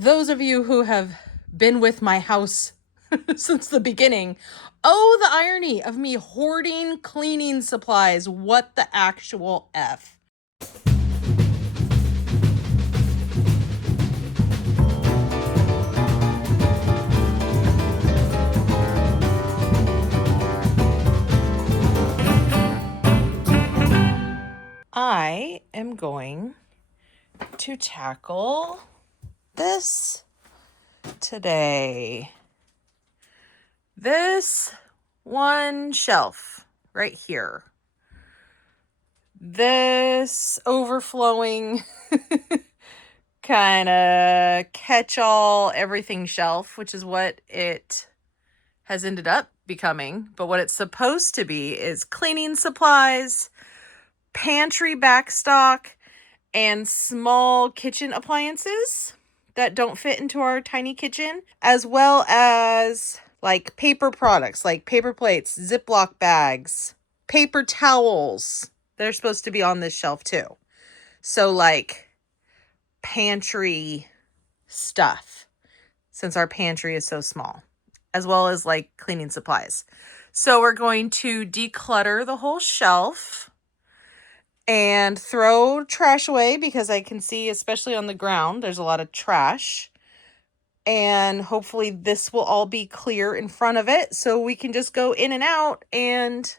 those of you who have been with my house since the beginning, oh, the irony of me hoarding cleaning supplies. What the actual F? I am going to tackle this today. This one shelf right here. This overflowing kind of catch-all everything shelf, which is what it has ended up becoming. But what it's supposed to be is cleaning supplies, pantry backstock, and small kitchen appliances that don't fit into our tiny kitchen, as well as like paper products like paper plates, Ziploc bags, paper towels. They're supposed to be on this shelf too. So like pantry stuff, since our pantry is so small, as well as like cleaning supplies. So we're going to declutter the whole shelf and throw trash away because I can see, especially on the ground, there's a lot of trash. And hopefully this will all be clear in front of it so we can just go in and out and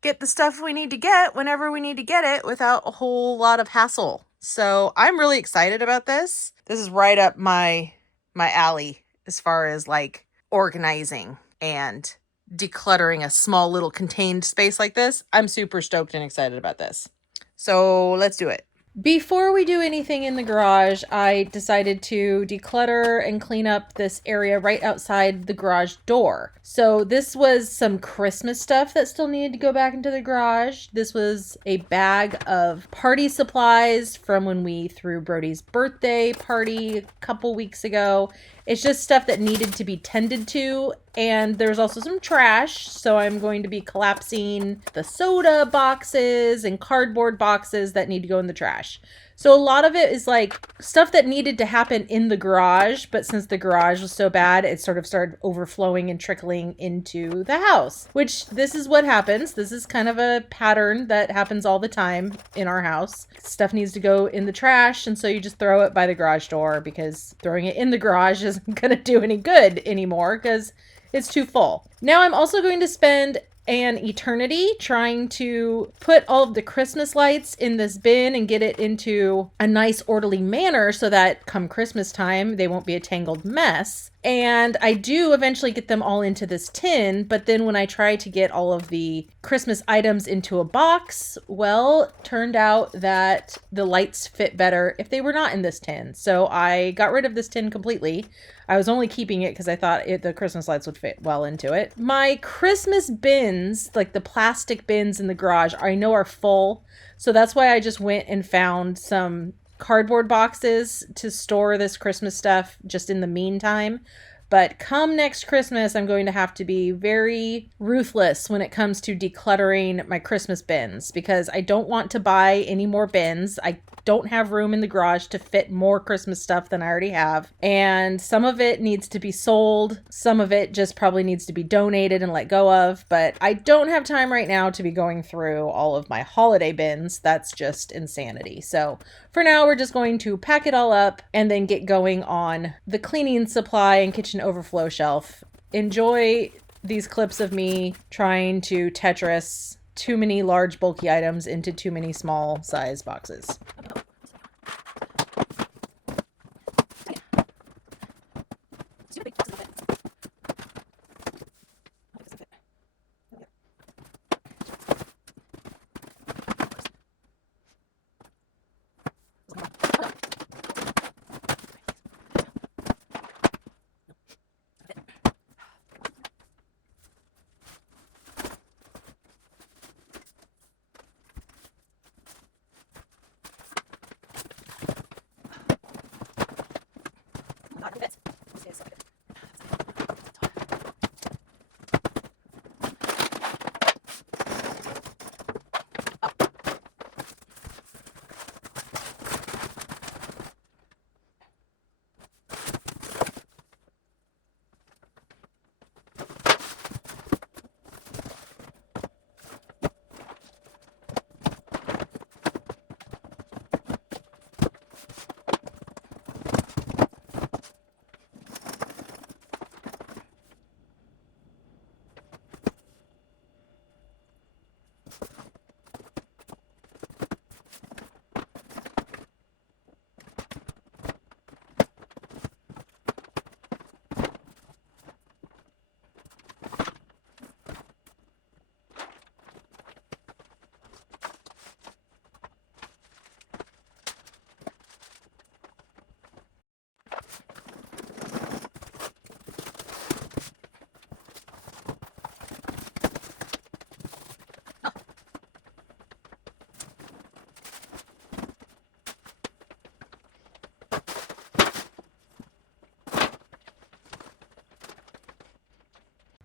get the stuff we need to get whenever we need to get it without a whole lot of hassle. So I'm really excited about this. This is right up my alley as far as like organizing and decluttering a small little contained space like this. I'm super stoked and excited about this. So let's do it. Before we do anything in the garage, I decided to declutter and clean up this area right outside the garage door. So this was some Christmas stuff that still needed to go back into the garage. This was a bag of party supplies from when we threw Brody's birthday party a couple weeks ago. It's just stuff that needed to be tended to, and there's also some trash, so I'm going to be collapsing the soda boxes and cardboard boxes that need to go in the trash. So a lot of it is like stuff that needed to happen in the garage, but since the garage was so bad, it sort of started overflowing and trickling into the house, which this is what happens. This is kind of a pattern that happens all the time in our house. Stuff needs to go in the trash, and so you just throw it by the garage door because throwing it in the garage isn't going to do any good anymore because it's too full. Now I'm also going to spend an eternity trying to put all of the Christmas lights in this bin and get it into a nice orderly manner so that come Christmas time, they won't be a tangled mess. And I do eventually get them all into this tin, but then when I try to get all of the Christmas items into a box, well, turned out that the lights fit better if they were not in this tin. So I got rid of this tin completely. I was only keeping it because I thought the Christmas lights would fit well into it. My Christmas bins, like the plastic bins in the garage, I know are full. So that's why I just went and found some cardboard boxes to store this Christmas stuff just in the meantime. But come next Christmas, I'm going to have to be very ruthless when it comes to decluttering my Christmas bins because I don't want to buy any more bins. I don't have room in the garage to fit more Christmas stuff than I already have. And some of it needs to be sold. Some of it just probably needs to be donated and let go of. But I don't have time right now to be going through all of my holiday bins. That's just insanity. So for now, we're just going to pack it all up and then get going on the cleaning supply and kitchen overflow shelf. Enjoy these clips of me trying to Tetris too many large bulky items into too many small size boxes.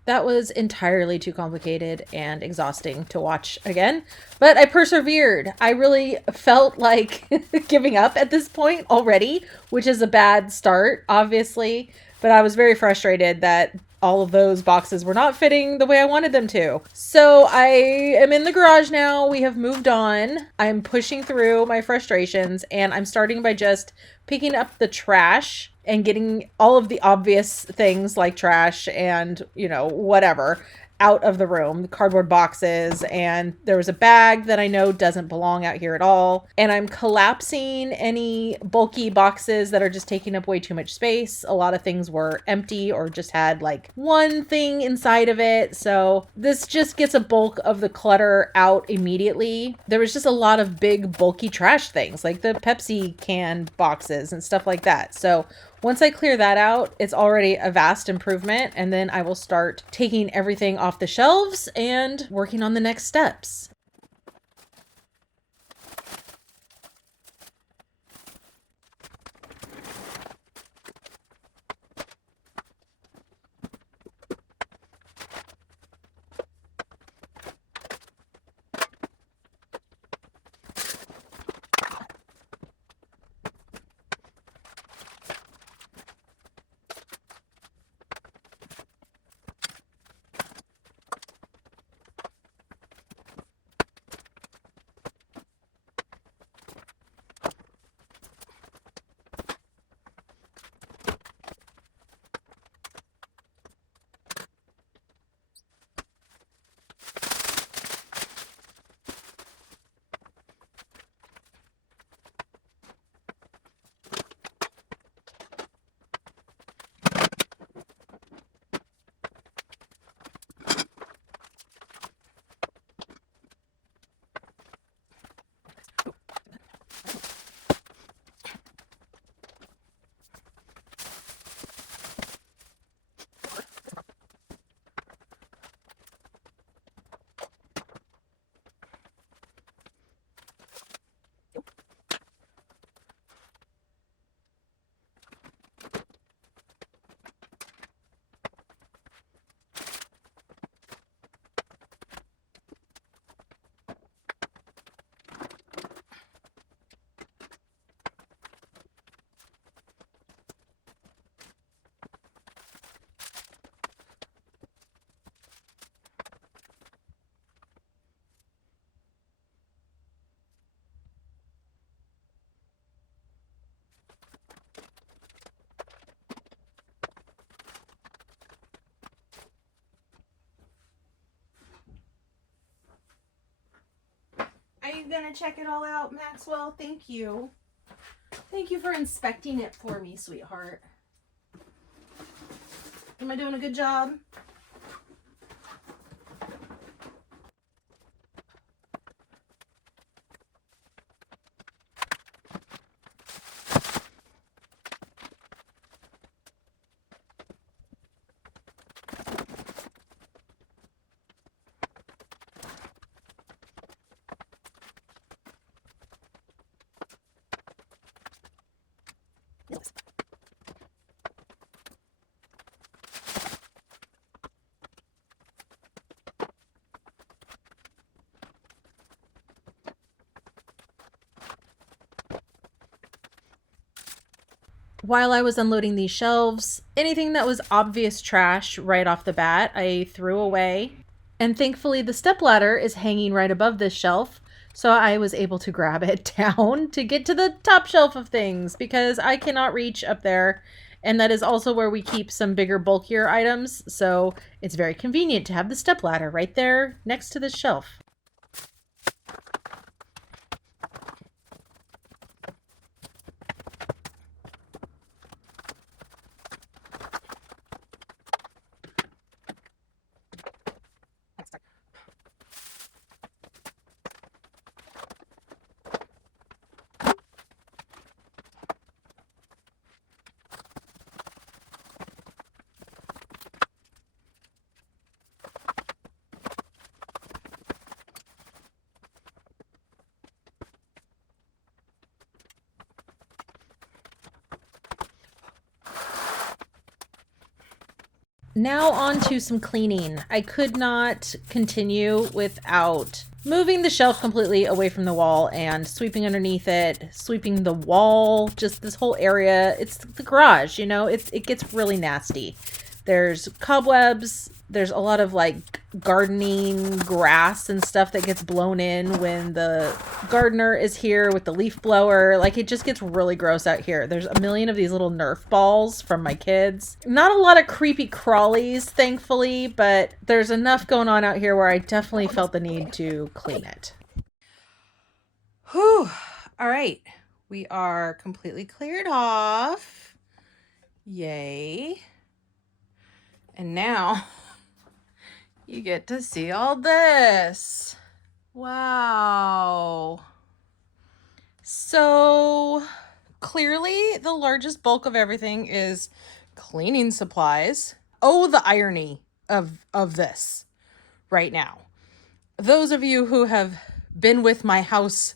That was entirely too complicated and exhausting to watch again, but I persevered. I really felt like giving up at this point already, which is a bad start, obviously, but I was very frustrated that all of those boxes were not fitting the way I wanted them to. So I am in the garage now. We have moved on. I'm pushing through my frustrations, and I'm starting by just picking up the trash and getting all of the obvious things like trash and, whatever out of the room, cardboard boxes, and there was a bag that I know doesn't belong out here at all. And I'm collapsing any bulky boxes that are just taking up way too much space. A lot of things were empty or just had like one thing inside of it. So this just gets a bulk of the clutter out immediately. There was just a lot of big bulky trash things like the Pepsi can boxes and stuff like that. So once I clear that out, it's already a vast improvement, and then I will start taking everything off the shelves and working on the next steps. Are you gonna check it all out, Maxwell? Thank you. Thank you for inspecting it for me, sweetheart. Am I doing a good job? While I was unloading these shelves, anything that was obvious trash right off the bat, I threw away. And thankfully, the stepladder is hanging right above this shelf, so I was able to grab it down to get to the top shelf of things because I cannot reach up there. And that is also where we keep some bigger, bulkier items, so it's very convenient to have the stepladder right there next to this shelf. Now on to some cleaning. I could not continue without moving the shelf completely away from the wall and sweeping underneath it, sweeping the wall, just this whole area. It's the garage, you know, it gets really nasty. There's cobwebs. There's a lot of like gardening grass and stuff that gets blown in when the gardener is here with the leaf blower. Like, it just gets really gross out here. There's a million of these little Nerf balls from my kids. Not a lot of creepy crawlies, thankfully, but there's enough going on out here where I definitely felt the need to clean it. Whew. All right. We are completely cleared off. Yay. And now you get to see all this. Wow. So clearly the largest bulk of everything is cleaning supplies. Oh, the irony of this right now. Those of you who have been with my house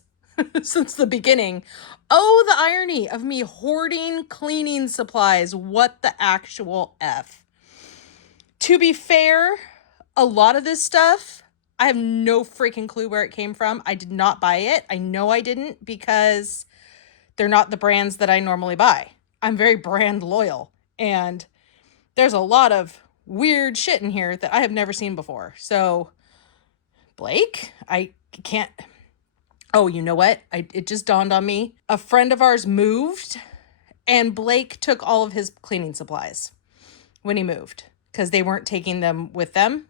since the beginning, oh, the irony of me hoarding cleaning supplies. What the actual F? To be fair, a lot of this stuff, I have no freaking clue where it came from. I did not buy it. I know I didn't because they're not the brands that I normally buy. I'm very brand loyal, and there's a lot of weird shit in here that I have never seen before. So, Blake, I can't... Oh, you know what? It just dawned on me. A friend of ours moved, and Blake took all of his cleaning supplies when he moved, because they weren't taking them with them.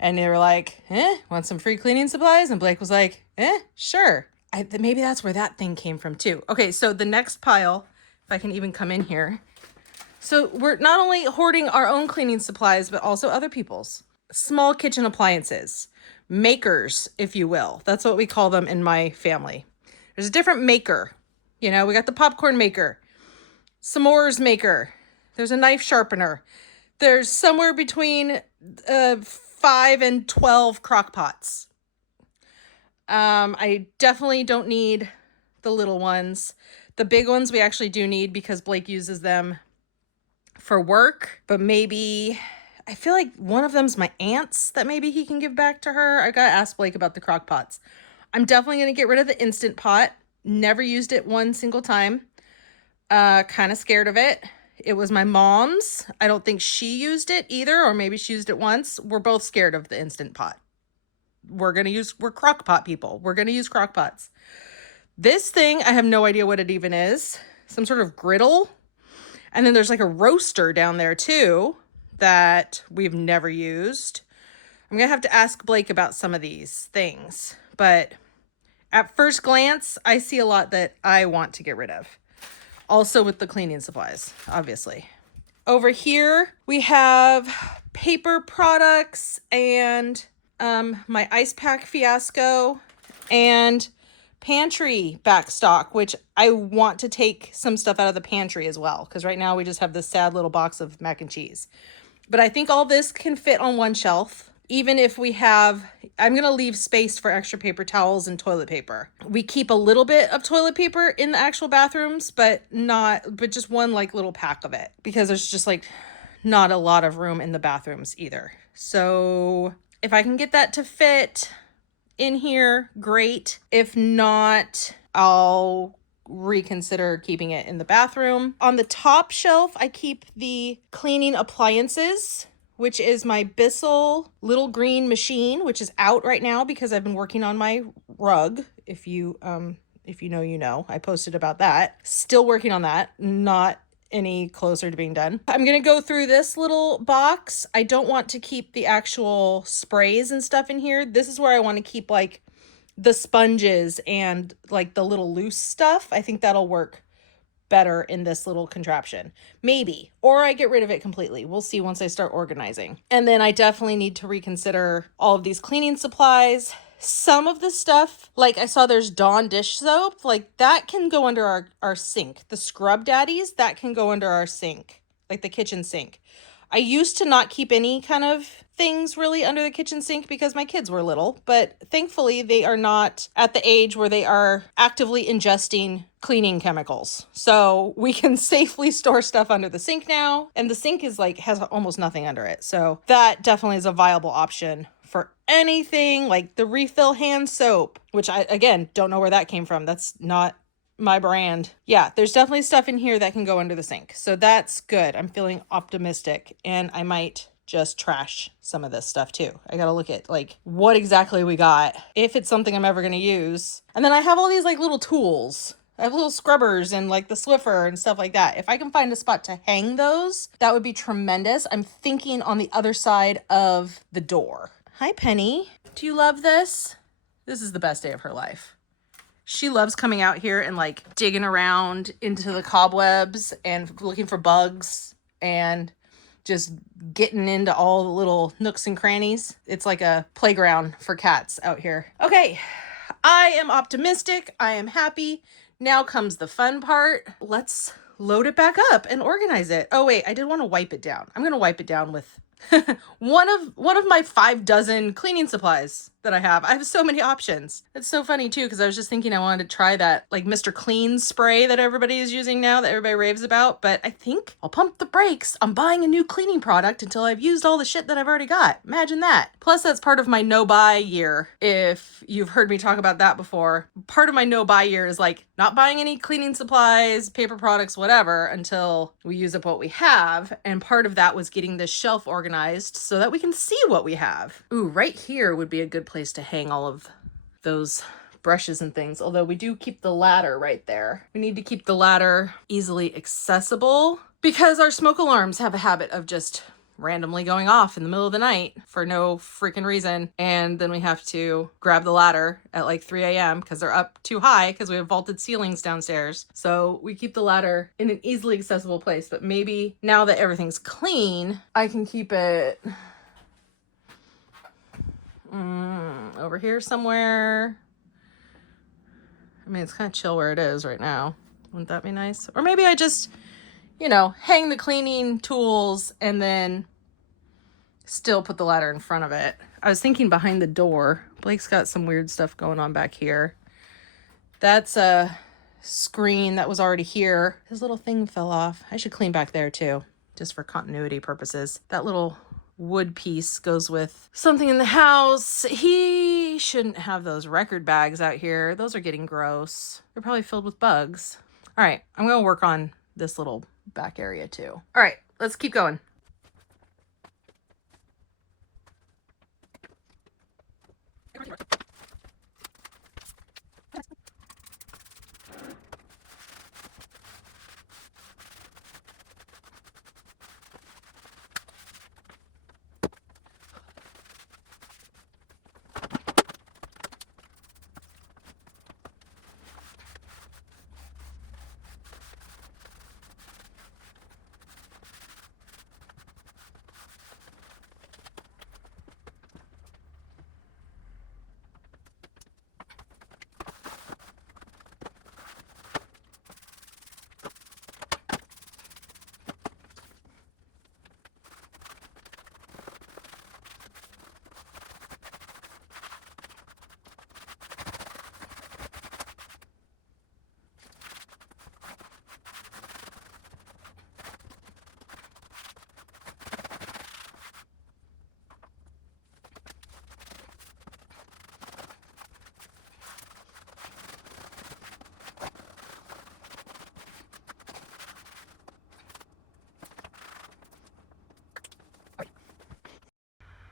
And they were like, want some free cleaning supplies? And Blake was like, sure. Maybe that's where that thing came from too. Okay, so the next pile, if I can even come in here. So we're not only hoarding our own cleaning supplies, but also other people's. Small kitchen appliances. Makers, if you will. That's what we call them in my family. There's a different maker. You know, we got the popcorn maker. S'mores maker. There's a knife sharpener. There's somewhere between 5 and 12 crock pots. I definitely don't need the little ones. The big ones we actually do need because Blake uses them for work. But maybe, I feel like one of them's my aunt's that maybe he can give back to her. I gotta ask Blake about the crock pots. I'm definitely gonna get rid of the Instant Pot. Never used it one single time. Kind of scared of it. It was my mom's. I don't think she used it either, or maybe she used it once. We're both scared of the Instant Pot. We're crock pot people. We're going to use crock pots. This thing, I have no idea what it even is. Some sort of griddle. And then there's like a roaster down there too that we've never used. I'm going to have to ask Blake about some of these things. But at first glance, I see a lot that I want to get rid of. Also with the cleaning supplies, obviously. Over here, we have paper products and my ice pack fiasco and pantry backstock, which I want to take some stuff out of the pantry as well, because right now we just have this sad little box of mac and cheese. But I think all this can fit on one shelf. Even if we have, I'm going to leave space for extra paper towels and toilet paper. We keep a little bit of toilet paper in the actual bathrooms, but just one like little pack of it, because there's just like not a lot of room in the bathrooms either. So if I can get that to fit in here, great. If not, I'll reconsider keeping it in the bathroom. On the top shelf, I keep the cleaning appliances, which is my Bissell little green machine, which is out right now because I've been working on my rug. If you know, you know. I posted about that. Still working on that. Not any closer to being done. I'm going to go through this little box. I don't want to keep the actual sprays and stuff in here. This is where I want to keep like the sponges and like the little loose stuff. I think that'll work better in this little contraption. Maybe. Or I get rid of it completely. We'll see once I start organizing. And then I definitely need to reconsider all of these cleaning supplies. Some of the stuff, like I saw there's Dawn dish soap, like that can go under our sink. The Scrub Daddies, that can go under our sink, like the kitchen sink. I used to not keep any kind of things really under the kitchen sink because my kids were little, but thankfully they are not at the age where they are actively ingesting cleaning chemicals. So we can safely store stuff under the sink now, and the sink is like has almost nothing under it. So that definitely is a viable option for anything like the refill hand soap, which I again don't know where that came from. That's not my brand. Yeah, there's definitely stuff in here that can go under the sink. So that's good. I'm feeling optimistic, and I might just trash some of this stuff too. I gotta look at like what exactly we got, if it's something I'm ever gonna use. And then I have all these like little tools. I have little scrubbers and like the Swiffer and stuff like that. If I can find a spot to hang those, that would be tremendous. I'm thinking on the other side of the door. Hi, Penny. Do you love this? This is the best day of her life. She loves coming out here and like digging around into the cobwebs and looking for bugs and just getting into all the little nooks and crannies. It's like a playground for cats out here. Okay, I am optimistic. I am happy. Now comes the fun part. Let's load it back up and organize it. Oh wait, I did want to wipe it down. I'm going to wipe it down with one of my 5 dozen cleaning supplies that I have. I have so many options. It's so funny too, because I was just thinking I wanted to try that like Mr. Clean spray that everybody is using now, that everybody raves about, but I think I'll pump the brakes on buying a new cleaning product until I've used all the shit that I've already got. Imagine that. Plus that's part of my no buy year. If you've heard me talk about that before, part of my no buy year is like not buying any cleaning supplies, paper products, whatever, until we use up what we have. And part of that was getting this shelf organized so that we can see what we have. Ooh, right here would be a good place to hang all of those brushes and things, although we do keep the ladder right there. We need to keep the ladder easily accessible because our smoke alarms have a habit of just randomly going off in the middle of the night for no freaking reason, and then we have to grab the ladder at like 3 a.m. because they're up too high because we have vaulted ceilings downstairs. So we keep the ladder in an easily accessible place, but maybe now that everything's clean, I can keep it over here somewhere. I mean, it's kind of chill where it is right now. Wouldn't that be nice? Or maybe I just, hang the cleaning tools and then still put the ladder in front of it. I was thinking behind the door. Blake's got some weird stuff going on back here. That's a screen that was already here. His little thing fell off. I should clean back there too, just for continuity purposes. That little wood piece goes with something in the house. He shouldn't have those record bags out here. Those are getting gross. They're probably filled with bugs. All right, I'm going to work on this little back area too. All right, let's keep going.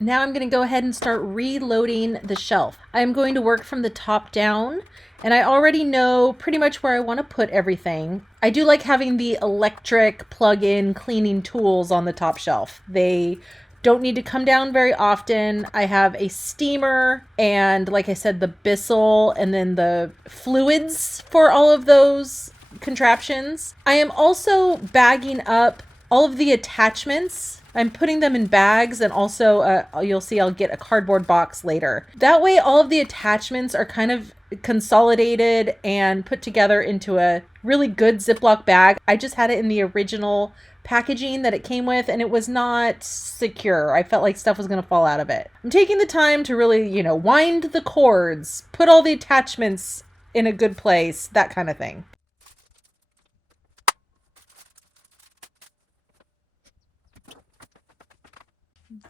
Now I'm going to go ahead and start reloading the shelf. I'm going to work from the top down, and I already know pretty much where I want to put everything. I do like having the electric plug-in cleaning tools on the top shelf. They don't need to come down very often. I have a steamer and, like I said, the Bissell and then the fluids for all of those contraptions. I am also bagging up all of the attachments. I'm putting them in bags, and also you'll see I'll get a cardboard box later. That way all of the attachments are kind of consolidated and put together into a really good Ziploc bag. I just had it in the original packaging that it came with, and it was not secure. I felt like stuff was going to fall out of it. I'm taking the time to really, wind the cords, put all the attachments in a good place, that kind of thing.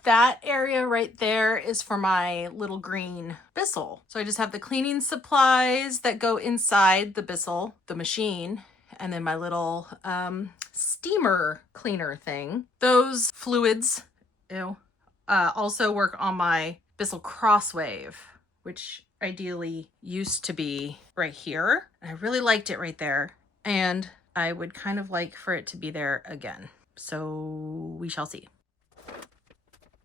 That area right there is for my little green Bissell. So I just have the cleaning supplies that go inside the Bissell, the machine, and then my little steamer cleaner thing. Those fluids, also work on my Bissell Crosswave, which ideally used to be right here. I really liked it right there, and I would kind of like for it to be there again. So we shall see.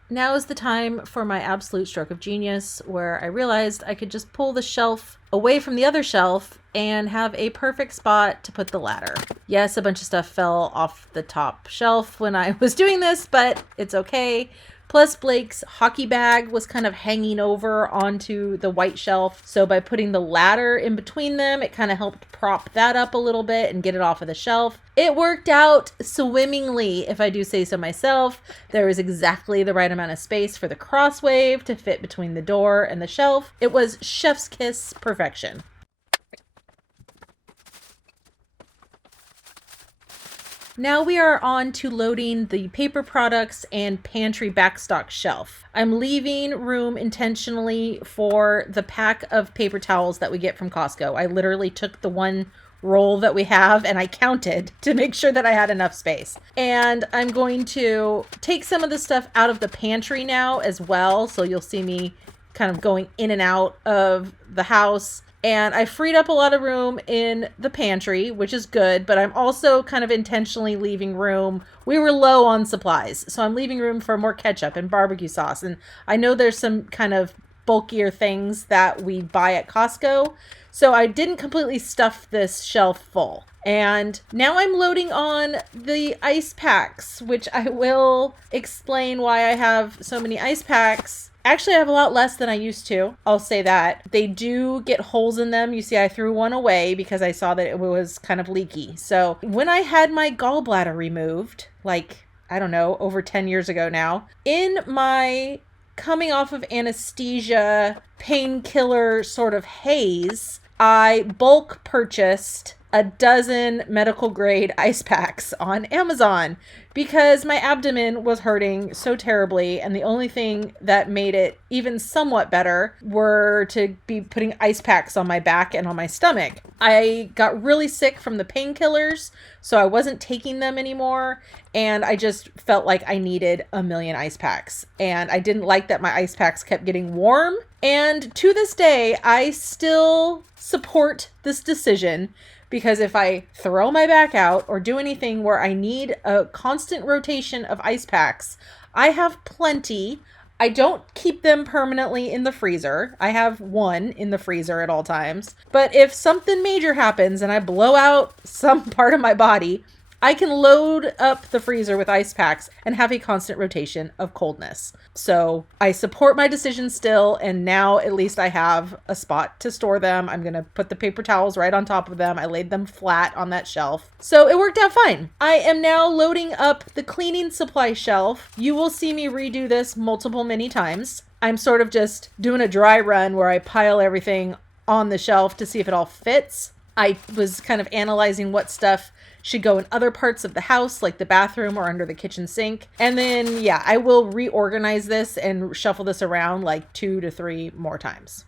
Now is the time for my absolute stroke of genius, where I realized I could just pull the shelf away from the other shelf and have a perfect spot to put the ladder. Yes, a bunch of stuff fell off the top shelf when I was doing this, but it's okay. Plus, Blake's hockey bag was kind of hanging over onto the white shelf. So by putting the ladder in between them, it kind of helped prop that up a little bit and get it off of the shelf. It worked out swimmingly, if I do say so myself. There was exactly the right amount of space for the crosswave to fit between the door and the shelf. It was chef's kiss perfection. Now we are on to loading the paper products and pantry backstock shelf. I'm leaving room intentionally for the pack of paper towels that we get from Costco. I literally took the one roll that we have and I counted to make sure that I had enough space. And I'm going to take some of the stuff out of the pantry now as well. So you'll see me kind of going in and out of the house. And I freed up a lot of room in the pantry, which is good, but I'm also kind of intentionally leaving room. We were low on supplies, so I'm leaving room for more ketchup and barbecue sauce. And I know there's some kind of bulkier things that we buy at Costco, so I didn't completely stuff this shelf full. And now I'm loading on the ice packs, which I will explain why I have so many ice packs. Actually, I have a lot less than I used to. I'll say that. They do get holes in them. You see, I threw one away because I saw that it was kind of leaky. So when I had my gallbladder removed, I don't know, over 10 years ago now, in my coming off of anesthesia, painkiller sort of haze, I bulk purchased a dozen medical grade ice packs on Amazon because my abdomen was hurting so terribly, and the only thing that made it even somewhat better were to be putting ice packs on my back and on my stomach. I got really sick from the painkillers, so I wasn't taking them anymore, and I just felt like I needed a million ice packs. And I didn't like that my ice packs kept getting warm, and to this day I still support this decision. Because if I throw my back out or do anything where I need a constant rotation of ice packs, I have plenty. I don't keep them permanently in the freezer. I have one in the freezer at all times. But if something major happens and I blow out some part of my body, I can load up the freezer with ice packs and have a constant rotation of coldness. So I support my decision still, and now at least I have a spot to store them. I'm going to put the paper towels right on top of them. I laid them flat on that shelf. So it worked out fine. I am now loading up the cleaning supply shelf. You will see me redo this many times. I'm sort of just doing a dry run where I pile everything on the shelf to see if it all fits. I was kind of analyzing what stuff should go in other parts of the house, like the bathroom or under the kitchen sink. And then, I will reorganize this and shuffle this around like 2 to 3 more times.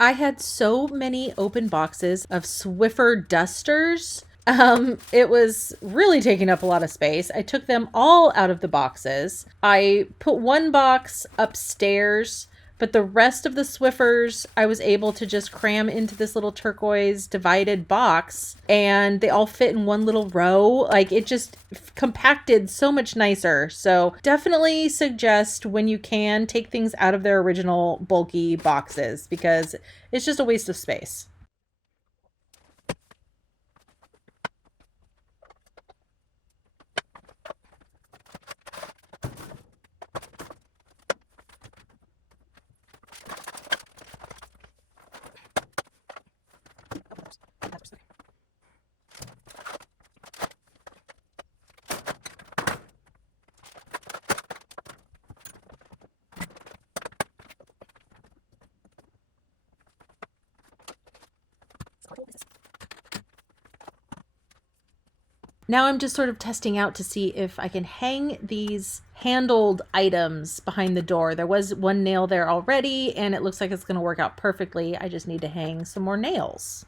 I had so many open boxes of Swiffer dusters. It was really taking up a lot of space. I took them all out of the boxes. I put one box upstairs, but the rest of the Swiffers I was able to just cram into this little turquoise divided box, and they all fit in one little row. Like, it just compacted so much nicer. So definitely suggest, when you can, take things out of their original bulky boxes, because it's just a waste of space. Now I'm just sort of testing out to see if I can hang these handled items behind the door. There was one nail there already, and it looks like it's going to work out perfectly. I just need to hang some more nails.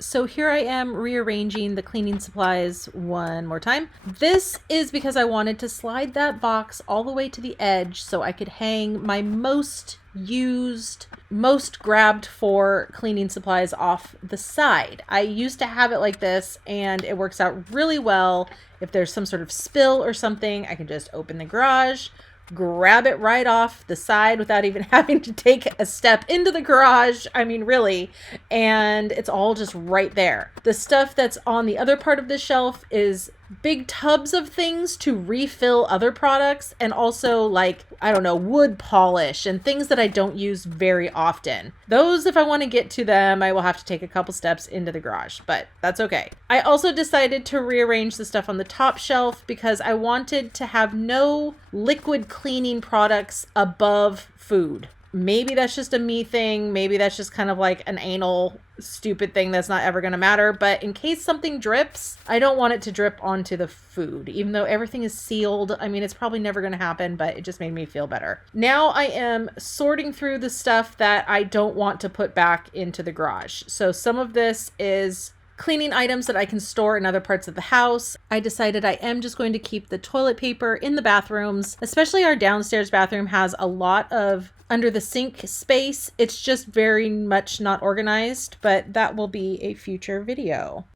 So here I am rearranging the cleaning supplies one more time. This is because I wanted to slide that box all the way to the edge so I could hang my most used, most grabbed for cleaning supplies off the side. I used to have it like this, and it works out really well. If there's some sort of spill or something, I can just open the garage, grab it right off the side without even having to take a step into the garage. I mean, really. And it's all just right there. The stuff that's on the other part of the shelf is big tubs of things to refill other products, and also, like, I don't know, wood polish and things that I don't use very often. Those, if I want to get to them, I will have to take a couple steps into the garage, but that's okay. I also decided to rearrange the stuff on the top shelf because I wanted to have no liquid cleaning products above food. Maybe that's just a me thing. Maybe that's just kind of like an anal stupid thing that's not ever going to matter. But in case something drips, I don't want it to drip onto the food. Even though everything is sealed, I mean, it's probably never going to happen, but it just made me feel better. Now I am sorting through the stuff that I don't want to put back into the garage. So some of this is cleaning items that I can store in other parts of the house. I decided I am just going to keep the toilet paper in the bathrooms, especially our downstairs bathroom has a lot of under the sink space. It's just very much not organized, but that will be a future video.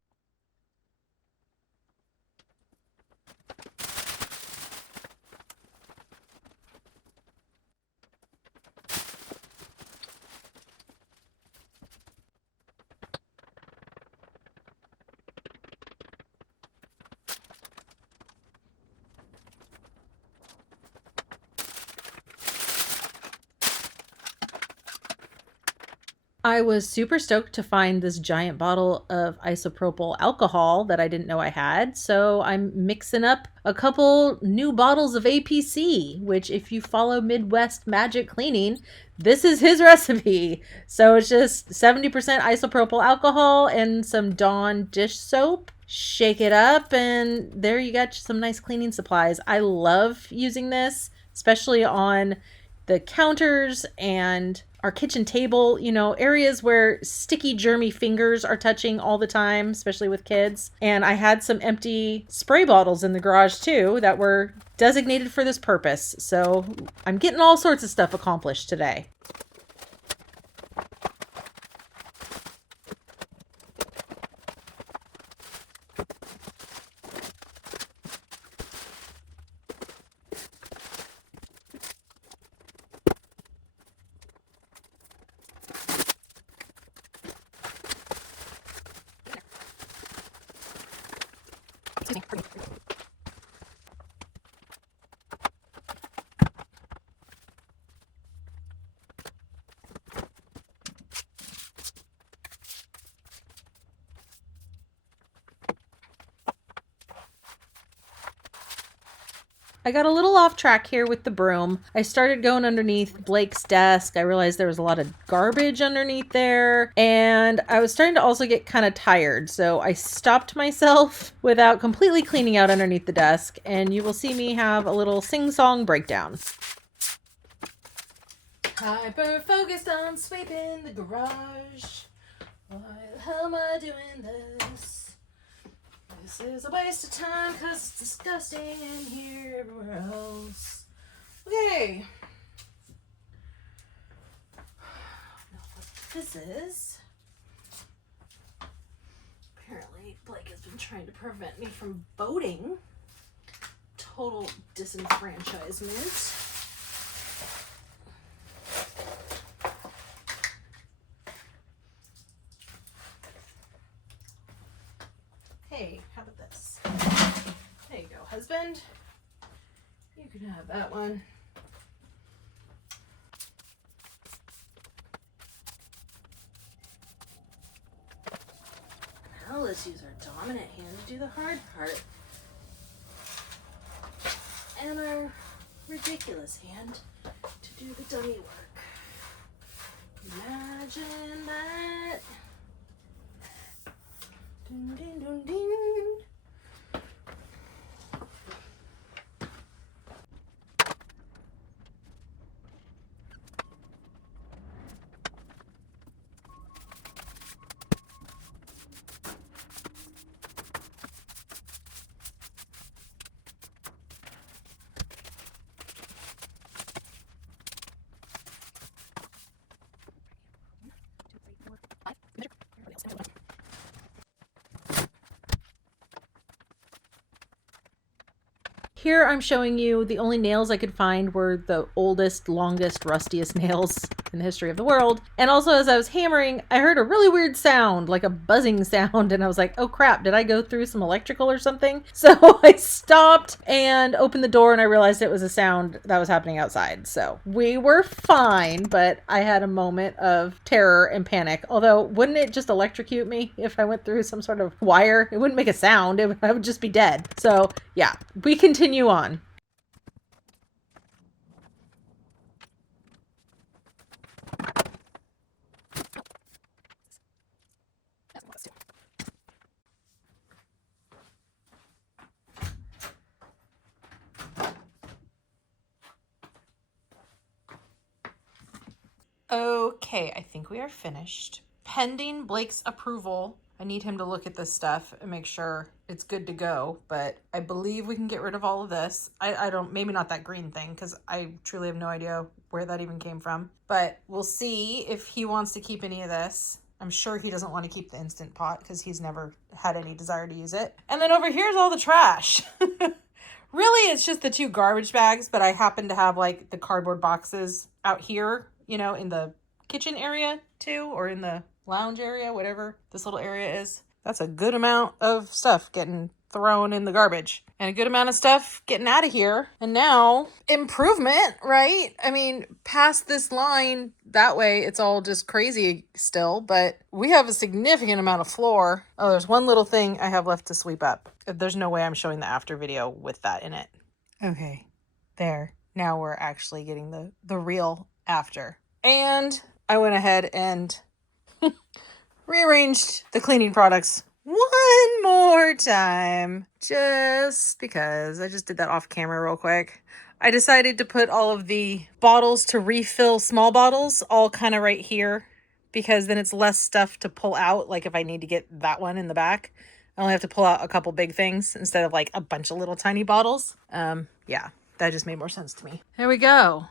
I was super stoked to find this giant bottle of isopropyl alcohol that I didn't know I had. So I'm mixing up a couple new bottles of APC, which, if you follow Midwest Magic Cleaning, this is his recipe. So it's just 70% isopropyl alcohol and some Dawn dish soap. Shake it up, and there you got some nice cleaning supplies. I love using this, especially on the counters and our kitchen table, you know, areas where sticky, germy fingers are touching all the time, especially with kids. And I had some empty spray bottles in the garage too that were designated for this purpose. So I'm getting all sorts of stuff accomplished today. I got a little off track here with the broom. I started going underneath Blake's desk. I realized there was a lot of garbage underneath there, and I was starting to also get kind of tired. So I stopped myself without completely cleaning out underneath the desk, and you will see me have a little sing-song breakdown. Hyper focused on sweeping the garage. Why the hell am I doing this? This is a waste of time because it's disgusting in here everywhere else. Okay. Now what this is. Apparently Blake has been trying to prevent me from voting. Total disenfranchisement. Hey, how about this? There you go, husband. You can have that one. Now let's use our dominant hand to do the hard part. And our ridiculous hand to do the dummy work. Imagine that. Ding, ding, ding, ding. Here I'm showing you the only nails I could find were the oldest, longest, rustiest nails in the history of the world. And also as I was hammering, I heard a really weird sound, like a buzzing sound, and I was like, oh crap, did I go through some electrical or something? So I stopped and opened the door and I realized it was a sound that was happening outside. So we were fine, but I had a moment of terror and panic. Although, wouldn't it just electrocute me if I went through some sort of wire? It wouldn't make a sound. I would just be dead. So yeah, we continue on. Okay, I think we are finished. Pending Blake's approval, I need him to look at this stuff and make sure it's good to go, but I believe we can get rid of all of this. I don't, maybe not that green thing, because I truly have no idea where that even came from, but we'll see if he wants to keep any of this. I'm sure he doesn't want to keep the Instant Pot because he's never had any desire to use it. And then over here's all the trash. Really, it's just the 2 garbage bags, but I happen to have like the cardboard boxes out here, you know, in the kitchen area too, or in the lounge area, whatever this little area is. That's a good amount of stuff getting thrown in the garbage and a good amount of stuff getting out of here. And now improvement, right? I mean, past this line, that way it's all just crazy still, but we have a significant amount of floor. Oh, there's one little thing I have left to sweep up. There's no way I'm showing the after video with that in it. Okay, there. Now we're actually getting the real after. And I went ahead and rearranged the cleaning products one more time, just because I just did that off camera real quick. I decided to put all of the bottles to refill small bottles all kind of right here, because then it's less stuff to pull out. Like if I need to get that one in the back, I only have to pull out a couple big things instead of like a bunch of little tiny bottles. Yeah, that just made more sense to me. There we go.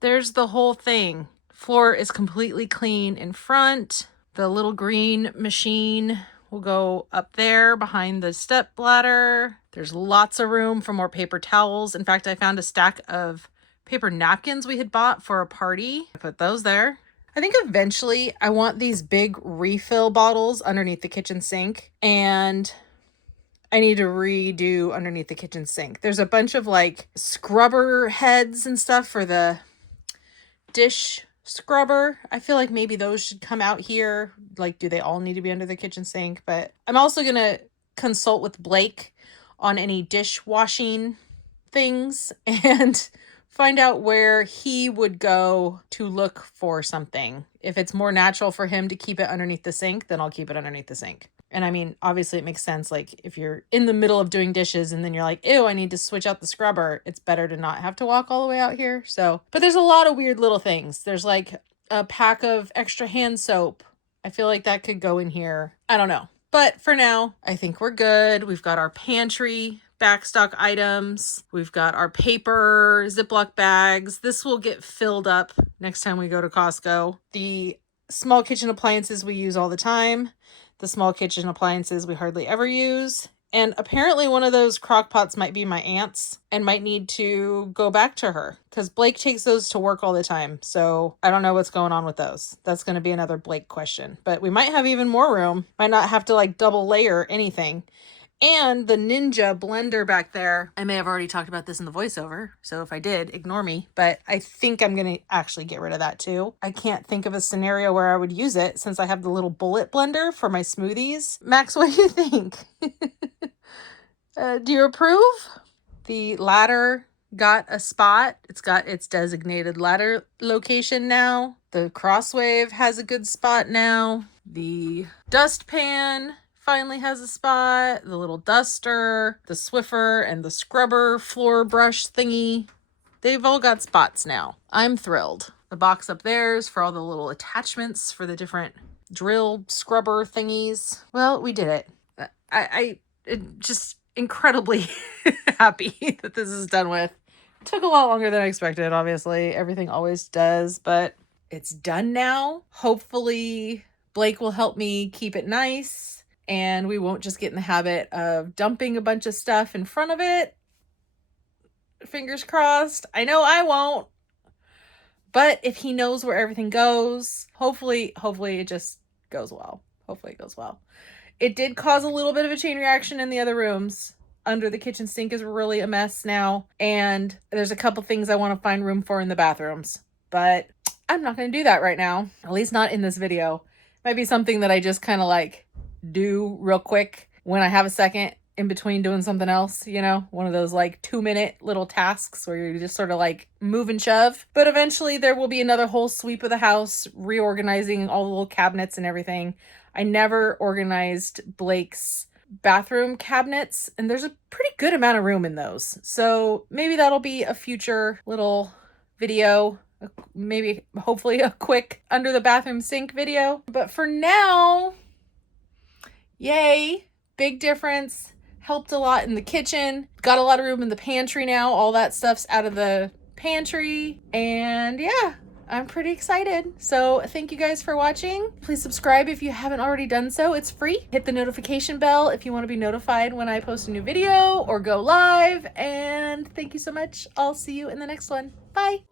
There's the whole thing. Floor is completely clean in front. The little green machine will go up there behind the step ladder. There's lots of room for more paper towels. In fact, I found a stack of paper napkins we had bought for a party. I put those there. I think eventually I want these big refill bottles underneath the kitchen sink, and I need to redo underneath the kitchen sink. There's a bunch of like scrubber heads and stuff for the dish scrubber. I feel like maybe those should come out here. Like, do they all need to be under the kitchen sink? But I'm also going to consult with Blake on any dishwashing things and find out where he would go to look for something. If it's more natural for him to keep it underneath the sink, then I'll keep it underneath the sink. And I mean, obviously it makes sense. Like if you're in the middle of doing dishes and then you're like, ew, I need to switch out the scrubber, it's better to not have to walk all the way out here. So, but there's a lot of weird little things. There's like a pack of extra hand soap. I feel like that could go in here. I don't know. But for now, I think we're good. We've got our pantry backstock items. We've got our paper Ziploc bags. This will get filled up next time we go to Costco. The small kitchen appliances we use all the time. The small kitchen appliances we hardly ever use. And apparently one of those crock pots might be my aunt's and might need to go back to her because Blake takes those to work all the time. So I don't know what's going on with those. That's going to be another Blake question. But we might have even more room. Might not have to like double layer anything. And the Ninja blender back there, I may have already talked about this in the voiceover, so if I did, ignore me, but I think I'm going to actually get rid of that too. I can't think of a scenario where I would use it since I have the little bullet blender for my smoothies. Max, what do you think? Do you approve? The ladder got a spot. It's got its designated ladder location now. The Crosswave has a good spot now. The dustpan finally has a spot. The little duster, the Swiffer, and the scrubber floor brush thingy. They've all got spots now. I'm thrilled. The box up there is for all the little attachments for the different drill scrubber thingies. Well, we did it. I just incredibly happy that this is done with. It took a lot longer than I expected, obviously. Everything always does, but it's done now. Hopefully, Blake will help me keep it nice. And we won't just get in the habit of dumping a bunch of stuff in front of it. Fingers crossed. I know I won't. But if he knows where everything goes, hopefully it just goes well. Hopefully it goes well. It did cause a little bit of a chain reaction in the other rooms. Under the kitchen sink is really a mess now. And there's a couple things I want to find room for in the bathrooms. But I'm not going to do that right now. At least not in this video. Might be something that I just kind of like do real quick when I have a second in between doing something else, you know, one of those like 2-minute little tasks where you just sort of like move and shove. But eventually there will be another whole sweep of the house, reorganizing all the little cabinets and everything. I never organized Blake's bathroom cabinets, and there's a pretty good amount of room in those. So maybe that'll be a future little video. Maybe hopefully a quick under the bathroom sink video. But for now, yay, big difference. Helped a lot in the kitchen. Got a lot of room in the pantry now. All that stuff's out of the pantry. And yeah, I'm pretty excited. So thank you guys for watching. Please subscribe if you haven't already done so. It's free. Hit the notification bell if you want to be notified when I post a new video or go live. And thank you so much. I'll see you in the next one. Bye.